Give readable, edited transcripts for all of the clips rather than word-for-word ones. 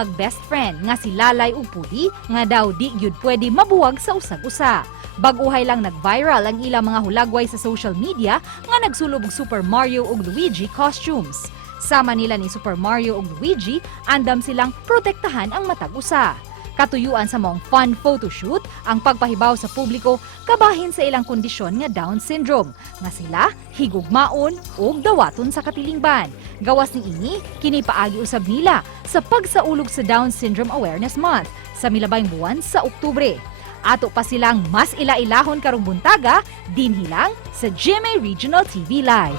mag-best friend nga si Lalay ug Pudi nga daw di gyud pwede mabuwag sa usag-usa. Baguhay lang nag-viral ang ilang mga hulagway sa social media nga nagsulob og Super Mario ug Luigi costumes. Sama nila ni Super Mario ug Luigi, andam silang protektahan ang matag usa. Katuyuan sa mong fun photoshoot ang pagpahibaw sa publiko kabahin sa ilang kondisyon nga Down syndrome nga sila higugmaon ug dawaton sa katilingban. Gawas ni ini kini paagi usab nila sa pagsaulog sa Down Syndrome Awareness Month sa milabayng buwan sa Oktubre. Ato pa silang mas ila-ilahon karong buntaga dinhi lang sa GMA Regional TV Live.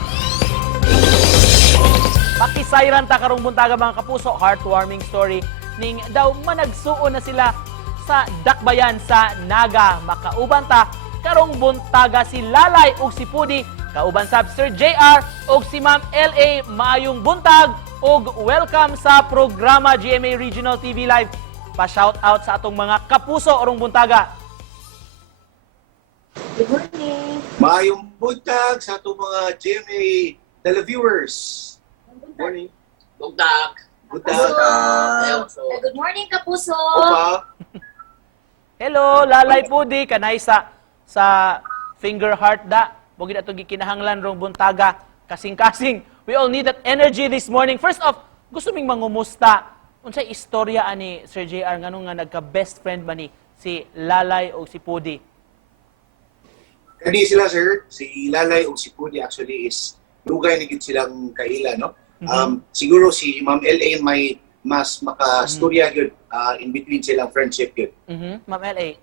Pakisayran ta karong buntaga mga kapuso, heartwarming story ning daw managsuon na sila sa dakbayan sa Naga. Makauban ta karong buntaga si Lalay ug si Pudi, kauban sab Sir JR ug si Ma'am LA. Maayong buntag ug welcome sa programa GMA Regional TV Live. Pa-shout out sa atong mga kapuso orong buntaga. Good morning. Maayong buntag sa itong mga GMA televiewers. Good morning. Buntag. Buntag. Good morning, Kapuso. Opa. Hello, Lalay Pudi, kanay sa finger heart da. Bugid atong gikinahanglan rong buntaga, kasing-kasing. We all need that energy this morning. First off, gusto ming mangumusta. Unsay istorya ani Sir JR nganong nga nagka-best friend ba ni si Lalay o si Pudi? Kani sila, sir, si Lalay o si Pudi actually is lugay na gid silang kaila, no? Siguro si Ma'am LA may mas makastorya yun in between silang friendship yun. Ma'am LA.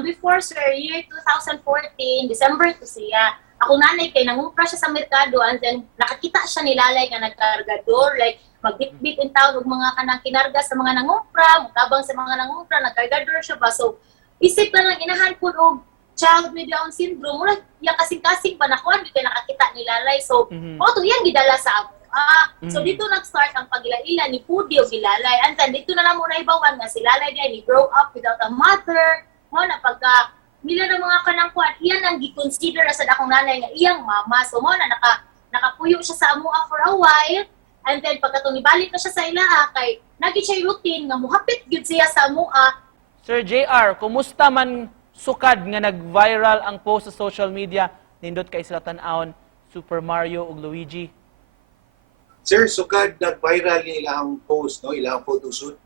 Before, sir, year 2014, December to siya. Ako nanay kay nangumpra siya sa merkado and then nakakita siya ni Lalay nga nagkargador, like magbitbit in town og mga kanang kinarga sa mga nangumpra, mutabang sa mga nangumpra, nagkargador siya ba. So, isip ka lang inahan po og child with Down syndrome, mura yung kasing-kasing panakuan, di kayo nakakita ni Lalay. So, to yan gidala sa ako. So, dito nag-start ang pagila-ila ni Pudi o Lalay. And then, dito na lang muna ibawan nga si Lalay din, he grow up without a mother. Mo na pagka, nila ng mga kanangkuan, iyan ang gi-consider sa akong nanay nga iyang mama. So, mo na nakapuyo siya sa amua for a while. And then, pagka tumibalik na siya sa ilaa, kay naging siya routine nga muhapit gid siya sa amua. Sir JR, kumusta man sukad nga nag-viral ang post sa social media nindot kay sila tan-awon Super Mario ug Luigi? Sir, sukad nag-viral yung ilang post, no? Ilang photoshoot.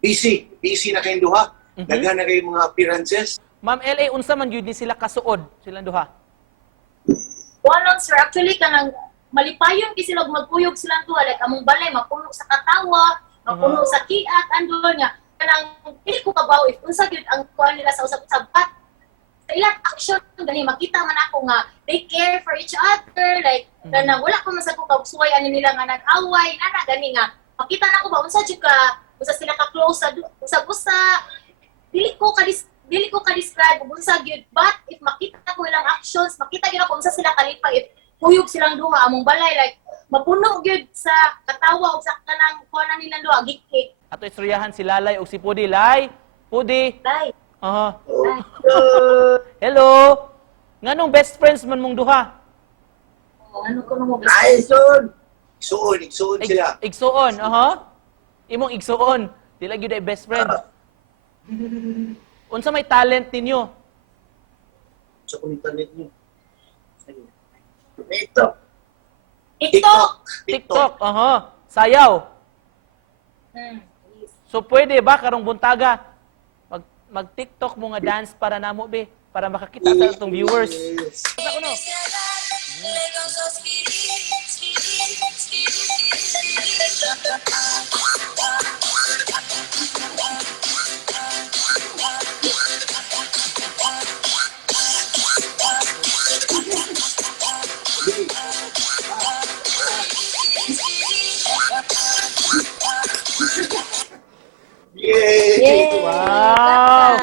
Busy na kayong duha. Daghan na kayong mga appearances. Ma'am LA, unsa man gyud ni sila kasuod silang duha? Walang, sir, actually kanang malipayon kasi sila magpuyog silang duha, like among balay mapuno sa katawa, mapuno sa kiat, andun nga kanang hindi ko kabaw if unsa gyud ang kuan nila sa usab-usab at sa ilang action gani makita man ako nga they care for each other, like kanang wala ko man sa kukabsuway ani nila nga nag-away ana gani nga makita na ko ba unsa jud ka unsa sila ka close sa usab-usa, dili ko ka describe unsa gyud, but if makita ko ilang actions, makita gyud ako unsa sila kalipa if huyog silang duha among balay, like mapuno gyud sa katawa ug sa kanang kuan nilang duha gikik. Ato istoryahan si Lalay o si Pudi. Lay, Pudi. Lay. Hello. Nganong best friends man mong duha? Ano ko mo Ay, son! Igsuon sila. Igsuon, Imong igsuon. Dila gyud ay best friend. Unsa may talent ninyo? Sa internet niyo. TikTok. TikTok, Sayaw. So pwede ba karong buntaga mag-TikTok mo nga dance para namo be para makakita sa atong viewers. Sa kuno. Yay! Wow!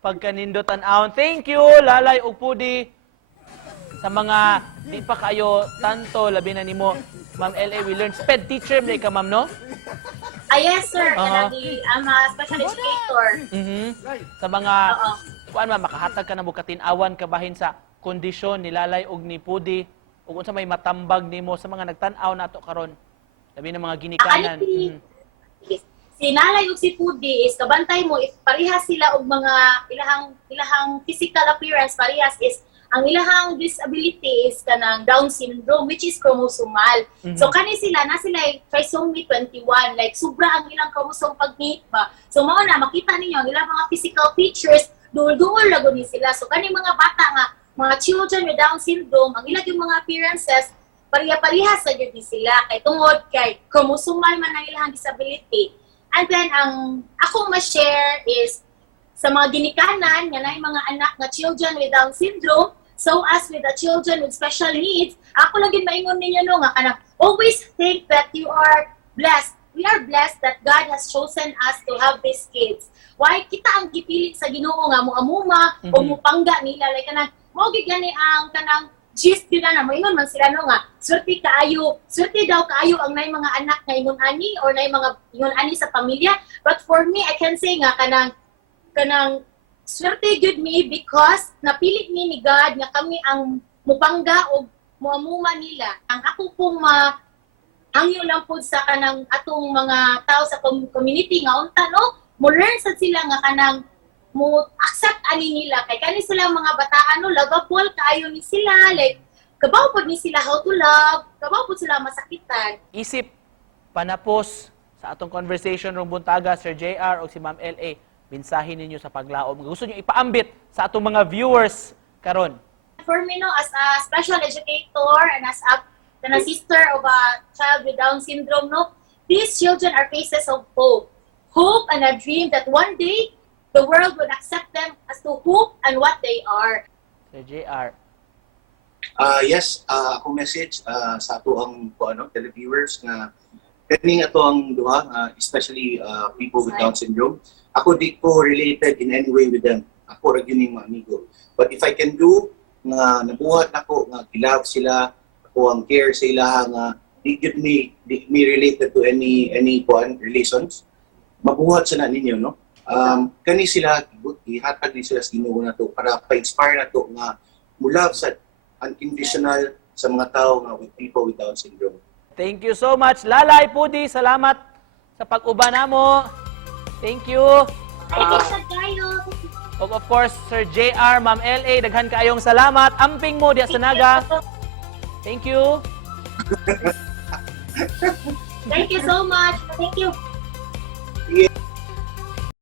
Pagkanindotan aon. Thank you, Lalay ug Pudi. Sa mga di pa kayo tanto, labi na nimo, Ma'am LA, we learn SPED teacher, may ka, ma'am, no? Yes, sir. I'm a special educator. Sa mga, kuan ma, makahatag ka na bukatin-awan kabahin sa kondisyon ni Lalay ug ni Pudi, ug unsa may matambag nimo sa mga nagtan-aw nato karon. Labi ng mga ginikanan. Ani si Nalay ug si Pudi is kabantay mo if parehas sila og mga ilahang physical appearance parehas is ang ilahang disability is kanang Down syndrome which is chromosomal. So kani sila trisomy 21 like sobra ang ilang chromosome pag-meet ba. So mao na makita ninyo ang ilang mga physical features duol-duol lago ni sila. So kani mga bata nga mga children with Down syndrome ang ilang yung mga appearances pareha-parehas sa gyud ni sila kay tungod kay chromosomal man ang ilang disability. And then ang akong ma-share is sa mga ginikanan nga naay mga anak nga children with Down syndrome, so as with the children with special needs, ako lang gid maingon ninyo no nga kanang always think that you are blessed. We are blessed that God has chosen us to have these kids. Why kita ang gipilit sa Ginoo nga moamuma o mupangga nila like kanang mao gid gani ang kanang gist din na moingon man sila no nga swerte daw kaayo ang nay mga anak nga ingon ani or nay mga ingon ani sa pamilya. But for me I can say nga kanang swerte good me because napili ni God nga kami ang mupangga o muamuma nila. Ang ako pong hangyo lang po sa kanang atong mga tao sa community nga unta no mo learn sad sila nga kanang mo accept ani nila kay kani sila mga bataan no lovable kaayo ni sila like kabaw pod ni sila how to love kabaw pod sila masakitan. Isip panapos sa atong conversation rong buntaga Sir JR o si Ma'am LA. Mensahe ninyo sa paglaom. Gusto niyo ipaambit sa atong mga viewers karon. For me no as a special educator and as a sister of a child with Down syndrome no, these children are faces of hope and a dream that one day the world would accept them as to who and what they are. Sir JR. Yes, ako message sa ato ang televiewers nga kaning ato ang duha, especially people with Down syndrome. Ako di ko related in any way with them. Ako ra gyud mga amigo. But if I can do nga nabuhat nako nga gilab sila, ako ang care sa ilaha nga di me related to any relations. Mabuhat sa na ninyo no. Kani sila ihatag ni sila sa Ginoo na to para pa-inspire na to nga mulab sa unconditional sa mga tao nga with people with Down syndrome. Thank you so much. Lalay Pudi, salamat sa pag-uban namo. Thank you. Og of course, Sir JR, Ma'am LA, daghan kaayong salamat. Amping mo diya sa Naga. Thank you. Thank you so much. Thank you.